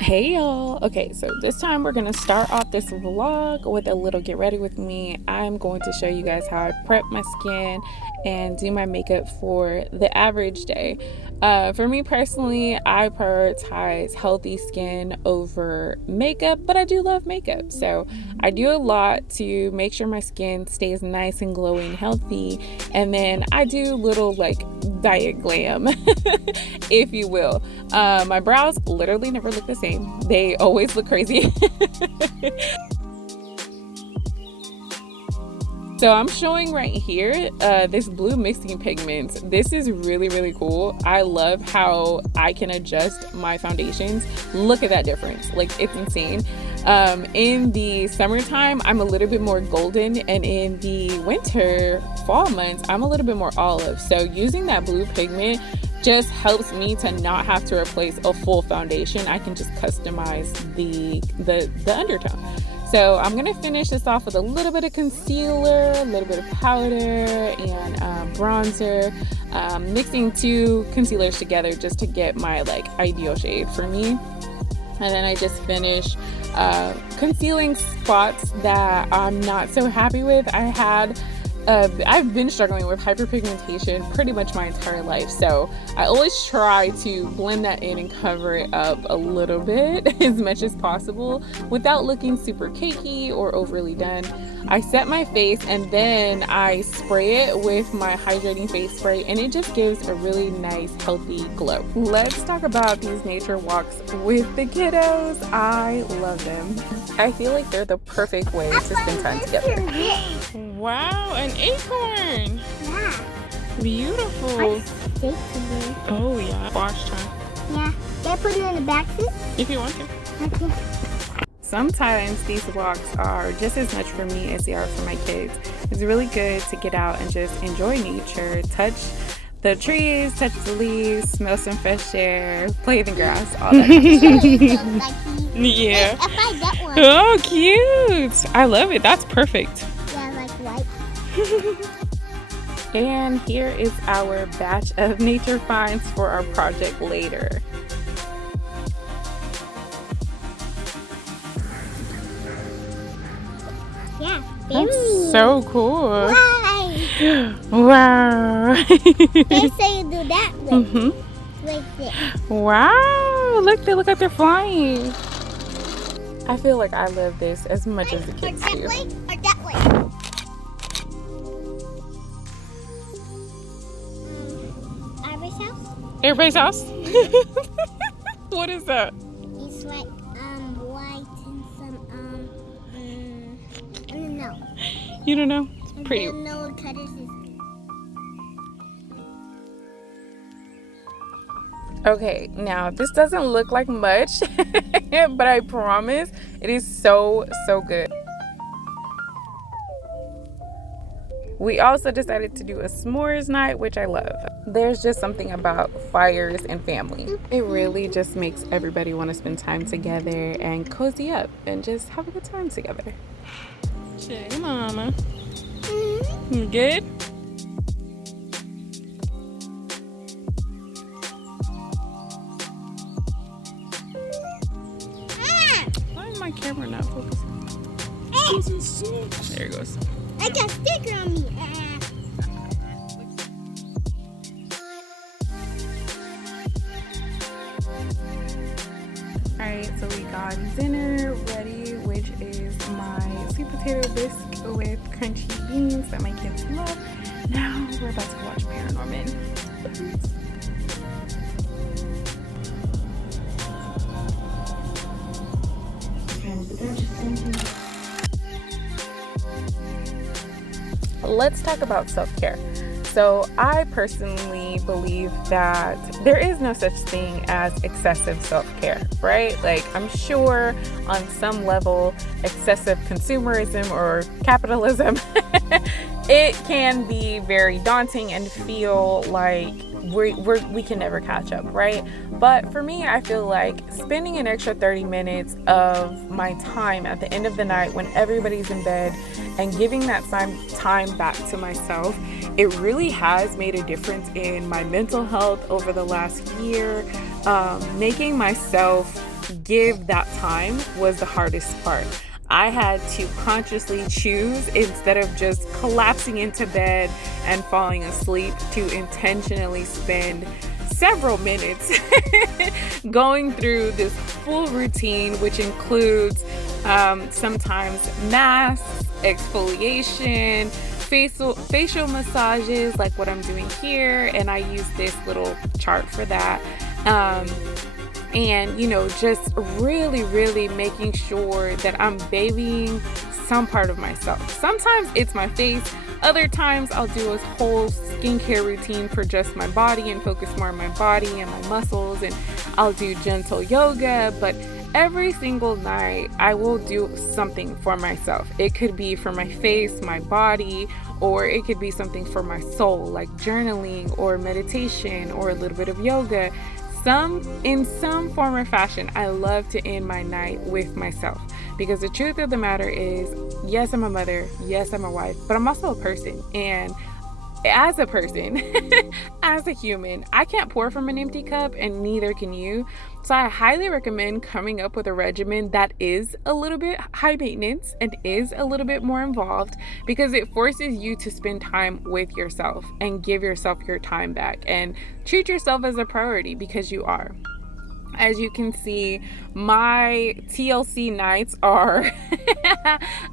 Hey y'all. Okay, so this time we're gonna start off this vlog with a little get ready with me. I'm going to show you guys how I prep my skin and do my makeup for the average day. For me personally, I prioritize healthy skin over makeup, but I do love makeup, so I do a lot to make sure my skin stays nice and glowing, healthy, and then I do little like diet glam if you will. My brows literally never look the same. They always look crazy. So I'm showing right here this blue mixing pigment. This is really cool. I love how I can adjust my foundations. Look at that difference. Like, it's insane. In the summertime, I'm a little bit more golden, and in the winter, fall months, I'm a little bit more olive. So using that blue pigment just helps me to not have to replace a full foundation. I can just customize the undertone. So I'm gonna finish this off with a little bit of concealer, a little bit of powder, and bronzer, mixing two concealers together just to get my like ideal shade for me. And then I just finish concealing spots that I'm not so happy with. I've been struggling with hyperpigmentation pretty much my entire life, so I always try to blend that in and cover it up a little bit as much as possible without looking super cakey or overly done. I set my face and then I spray it with my hydrating face spray, and it just gives a really nice healthy glow. Let's talk about these nature walks with the kiddos. I love them. I feel like they're the perfect way to spend time together. Wow, an acorn! Yeah. Beautiful. Oh yeah, wash time. Yeah. Can I put it in the back seat? If you want to. Okay. Sometimes these walks are just as much for me as they are for my kids. It's really good to get out and just enjoy nature, touch the trees, touch the leaves, smell some fresh air, play in the grass, all that kind of stuff. Yeah. I like that one. Oh, cute! I love it. That's perfect. Yeah, I like white. And here is our batch of nature finds for our project later. Yeah. That's so cool. Why? Wow. They say you do that way. Mm-hmm. Like this. Wow. Look at they're flying. I feel like I live this as much as the kids Or that do. way, or that way. Iris house? Everybody's house? What is that? It's like white and some I don't know. You don't know? Pretty. I don't know what colors is. Okay, now this doesn't look like much, but I promise it is so good. We also decided to do a s'mores night, which I love. There's just something about fires and family. It really just makes everybody want to spend time together and cozy up and just have a good time together. Hey, mama. You good? Why is my camera not focusing? There it goes. I got a sticker on me. Alright, so we got dinner ready, which is my sweet potato bisque with crunchy beans that my kids love. Now we're about to watch Paranorman. Let's talk about self-care. So I personally believe that there is no such thing as excessive self-care, right? Like, I'm sure on some level, excessive consumerism or capitalism, it can be very daunting and feel like we can never catch up, right? But for me, I feel like spending an extra 30 minutes of my time at the end of the night when everybody's in bed and giving that time back to myself, it really has made a difference in my mental health over the last year, making myself give that time was the hardest part. I had to consciously choose, instead of just collapsing into bed and falling asleep, to intentionally spend several minutes going through this full routine, which includes sometimes masks, exfoliation, facial massages like what I'm doing here, and I use this little chart for that. And just really making sure that I'm babying some part of myself. Sometimes it's my face, other times I'll do a whole skincare routine for just my body and focus more on my body and my muscles, and I'll do gentle yoga. But every single night I will do something for myself. It could be for my face, my body, or it could be something for my soul, like journaling or meditation or a little bit of yoga. In some form or fashion, I love to end my night with myself, because the truth of the matter is, yes, I'm a mother, yes, I'm a wife, but I'm also a person. And as a person, as a human, I can't pour from an empty cup, and neither can you. So I highly recommend coming up with a regimen that is a little bit high maintenance and is a little bit more involved, because it forces you to spend time with yourself and give yourself your time back and treat yourself as a priority, because you are. As you can see, my TLC nights are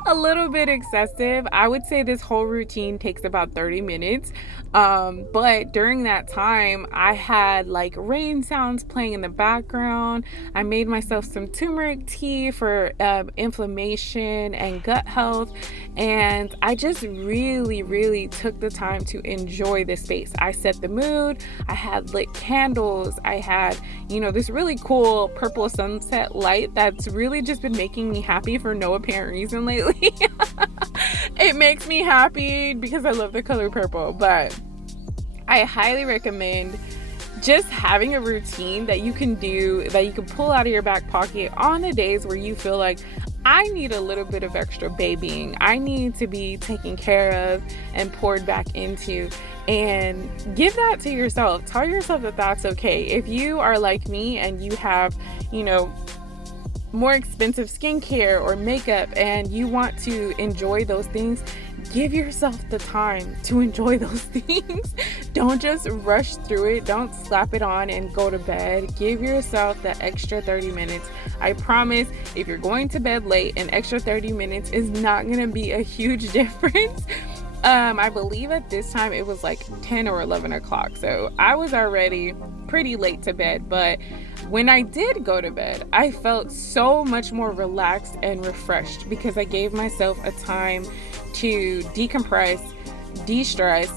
a little bit excessive. I would say this whole routine takes about 30 minutes. But during that time, I had like rain sounds playing in the background. I made myself some turmeric tea for inflammation and gut health. And I just really took the time to enjoy this space. I set the mood. I had lit candles. I had, this really cool purple sunset light that's really just been making me happy for no apparent reason lately. It makes me happy because I love the color purple, but I highly recommend just having a routine that you can do, that you can pull out of your back pocket on the days where you feel like, I need a little bit of extra babying. I need to be taken care of and poured back into, and give that to yourself. Tell yourself that that's okay. If you are like me and you have, more expensive skincare or makeup and you want to enjoy those things, give yourself the time to enjoy those things. Don't just rush through it. Don't slap it on and go to bed. Give yourself that extra 30 minutes. I promise, if you're going to bed late, an extra 30 minutes is not going to be a huge difference. I believe at this time it was like 10 or 11 o'clock. So I was already pretty late to bed, but when I did go to bed, I felt so much more relaxed and refreshed, because I gave myself a time to decompress, de-stress,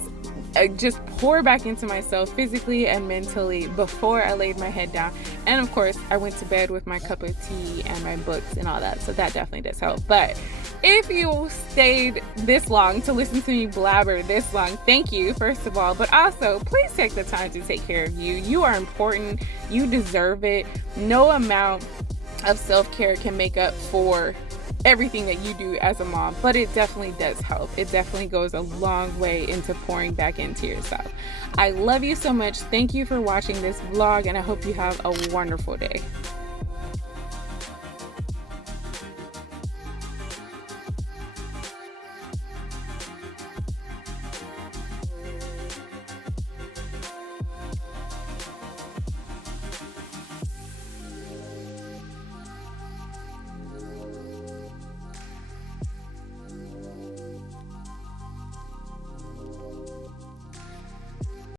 just pour back into myself physically and mentally before I laid my head down. And of course, I went to bed with my cup of tea and my books and all that. So that definitely does help. But if you stayed this long to listen to me blabber this long, thank you, first of all. But also, please take the time to take care of you. You are important. You deserve it. No amount of self-care can make up for everything that you do as a mom, but it definitely does help. It definitely goes a long way into pouring back into yourself. I love you so much. Thank you for watching this vlog, and I hope you have a wonderful day.